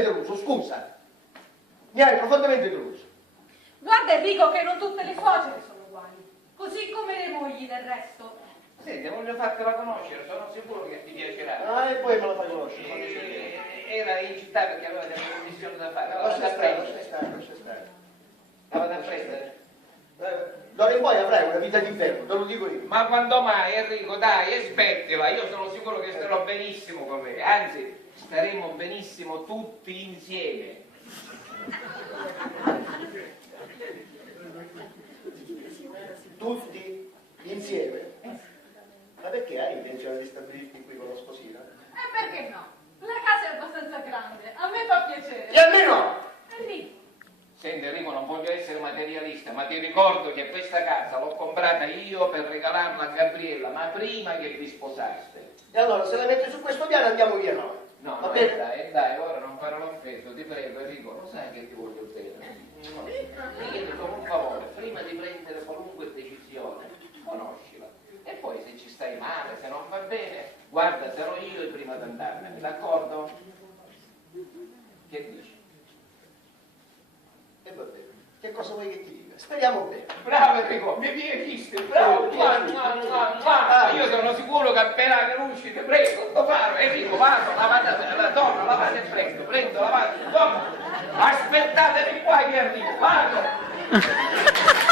profondamente deluso, scusa. Mi hai profondamente deluso. Guarda Enrico che non tutte le suocere sono uguali, così come le mogli del resto. Senti, voglio fartela conoscere, sono sicuro che ti piacerà. Ah, e poi me la fai conoscere. Era in città perché aveva delle commissioni da fare. La vado Lascia a stare, prendere. lascia stare, lascia stare. La vado a prendere. D'ora in poi avrai una vita di ferro, te lo dico io. Ma quando mai, Enrico, dai, smettila, io sono sicuro che starò benissimo con lei, anzi, staremo benissimo tutti insieme. Tutti insieme? Ma perché hai intenzione di stabilirti qui con la sposina? Perché no? La casa è abbastanza grande, a me fa piacere. E a me no! Enrico, Senti Enrico, non voglio essere materialista, ma ti ricordo che questa casa l'ho comprata io per regalarla a Gabriella, ma prima che vi sposaste. E allora, se la metti su questo piano andiamo via noi. No, Va no, bene? dai, ora non farò l'offeso, ti prego Enrico, lo sai che ti voglio bene. Ti chiedo solo un favore, prima di prendere qualunque decisione, conoscila. E poi se ci stai male, se non va bene, guarda, sarò io il primo ad andarmene, d'accordo? Che dici? E va bene. Che cosa vuoi che ti dica? Speriamo bene. Bravo Enrico, mi viene chiste, bravo, io sono sicuro che appena che usci, ti prego, lo fare, Enrico, vado, torna, lavate presto, prendo, lavate, torna, aspettatemi qua che arrivo, vado!